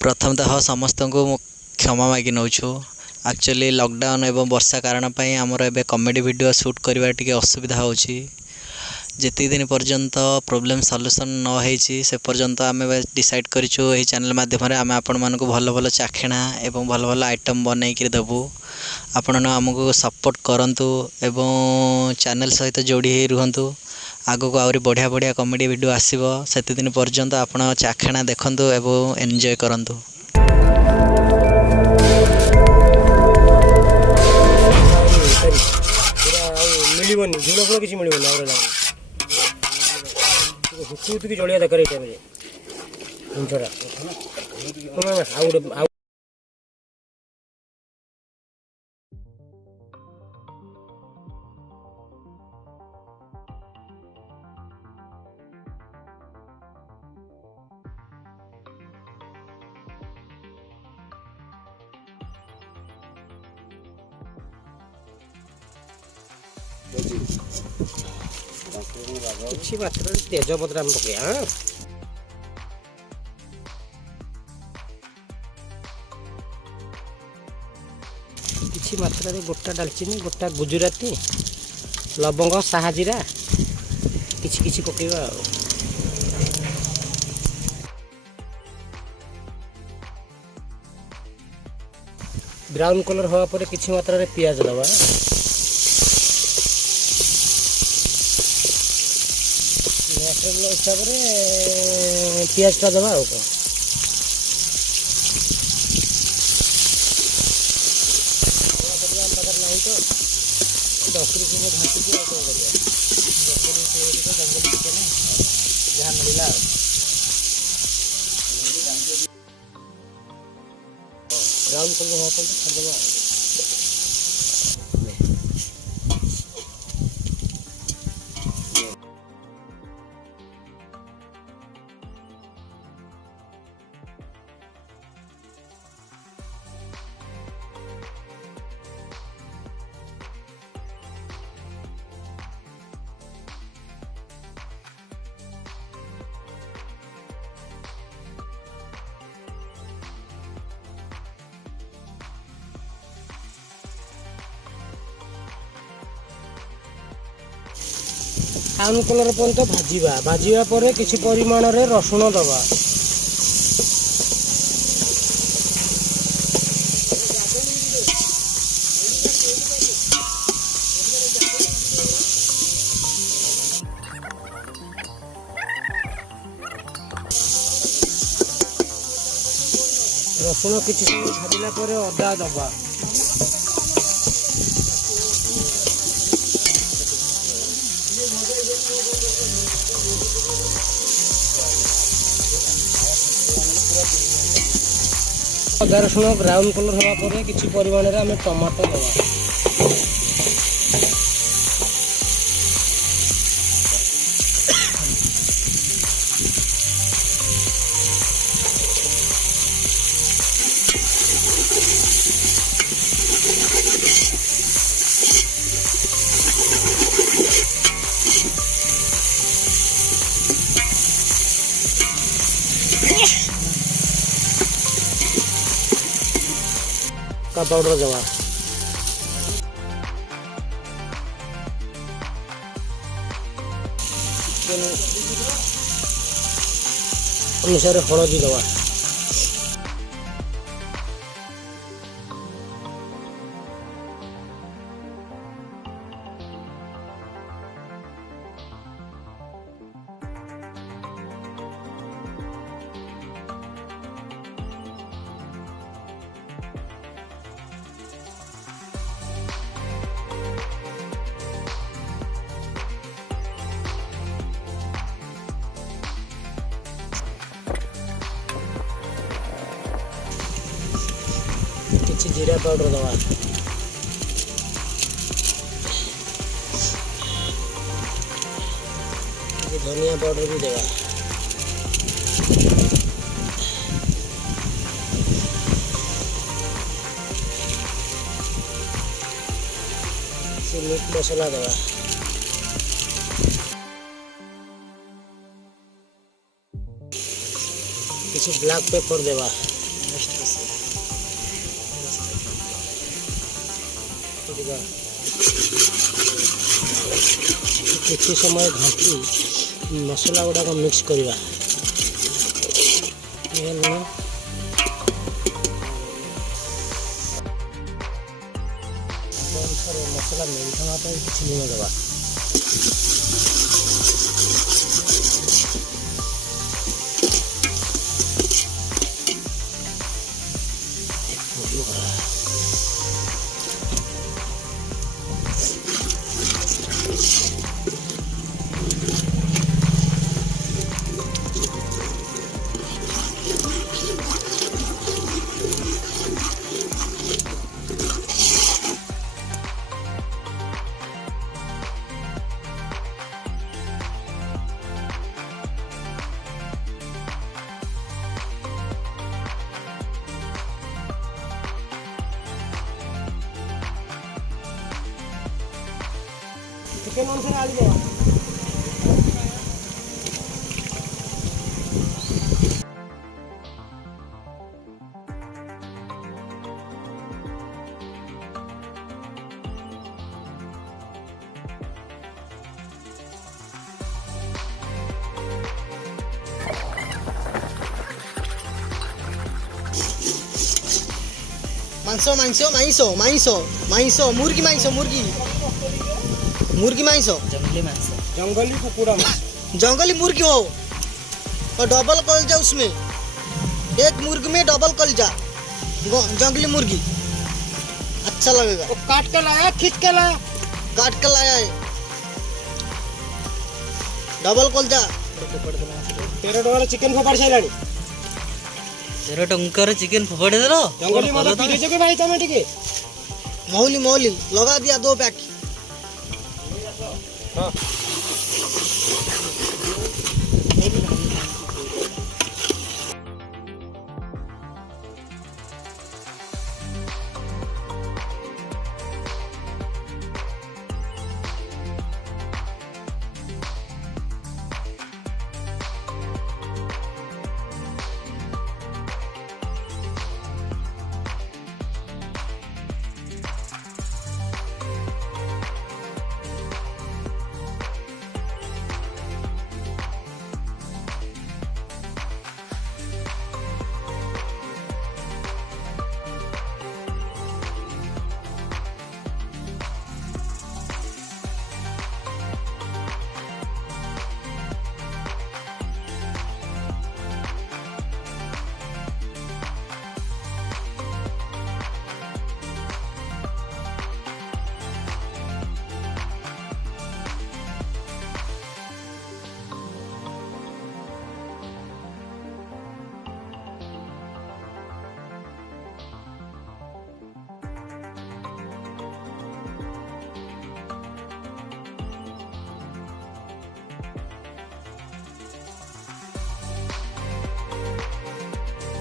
प्रथमतः समस्त को क्षमा मागी नौ। एक्चुअली लॉकडाउन एवं वर्षा कारण आमर ए कॉमेडी वीडियो शूट करवा टी असुविधा होची। जितने दिन पर्यंत प्रोब्लेम सॉल्यूशन न होईची से पर्यंत आम डिसाइड करिछु एही चैनल माध्यम आम आपण मानक भल भल चाखेणा एवं भल भल आइटम बनई देबू। आपण आमको सपोर्ट करंतु एवं चैनल सहित जोड़ी ही रुहंतु। आगो को आउरी बढ़िया बढ़िया कॉमेडी वीडियो आसीबो। सेति दिन पर्यंत आपण चाखेणा देखंतु एवं एन्जॉय करंतु। मिलबनी झुल फुल किसी मिलबनी आउरे हुतु की जलिया दरकार टाइम रे हुंचरा କିଛି ମାତ୍ରାରେ ତେଜପତ୍ର ଆମେ ପକେଇବା। କିଛି ମାତ୍ରାରେ ଗୋଟା ଡାଲଚିନି, ଗୋଟା ଗୁଜୁରାତି, ଲବଙ୍ଗ, ସାହାଜିରା କିଛି କିଛି ପକେଇବା ଆଉ। ब्राउन कलर हवा पर किसी मात्रा पियाज दबा। हिसाब से पियाज टा दबा। नहीं तो 10 रुपये भाटी की कौन कर जंगली चिकेन जहाँ मिलला ब्राउन कलर हवा पर छाड़देवा। ब्राउन कलर पर्यंत भाजवा। भाजवा पर किसी परिमाण रे रसुण दबा। रसुण किसी समय भाजला पर अदा दबा। अदा रसुण ब्राउन कलर हवा पर किसी परिमाण रे आम टमाटो दबा। का पाउडर दबा। अनुसार हलदी दबा। किसी जीरा पाउडर दबा। धनिया पाउडर भी देगा। मीट मसला देगा। किसी ब्लैक पेपर देवा। କରିବା କିଛି ସମୟ ଘାଣ୍ଟି ମସଲା ଗୁଡ଼ାକ ମିକ୍ସ କରିବା। ଲୁଣ ଅନୁସାରେ ମସଲା ମେଲ୍ଟ ହେବା ପାଇଁ କିଛି ଲୁଣ ଦେବା। ଚିକେନ ଅନୁସାରେ ଆଳୁ ଦେବା। ମାଂସ ମାଂସ ମାଂସ ମାଂସ ମାଂସ ମୁର୍ଗୀ ମାଂସ ମୁର୍ଗୀ मुर्गी मांस जंगली मांस, जंगली कुकुड़ा मांस, जंगली मुर्गी हो और डबल कलजा उसमें, एक मुर्गी में डबल कलजा जंगली मुर्गी अच्छा लगेगा। वो काट के लाया, खींच के लाया, काट के लाया है डबल कलजा। 13 टंकार चिकेन फोपाड़ी साइलानी। 13 टंकार चिकेन फोपाड़ी देलो जंगली मत पीरिजे के भाई तमे टिके मौली मौली लगा दिया 2 पैक। हाँ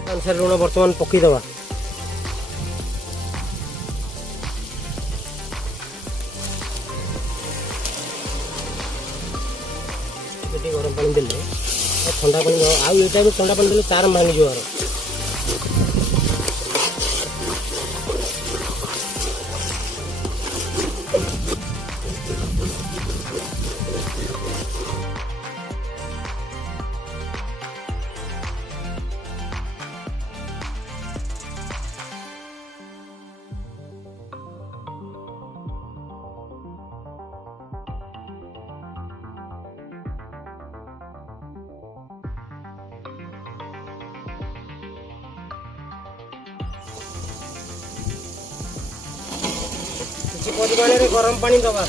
अनुसार लुण बर्तमान पकईदवा। गरम पानी देले ठंडा पानी आईटा ठंडा पानी देले तार भांगी जावर। କିଛି ପରିମାଣରେ ଗରମ ପାଣି ଦବା।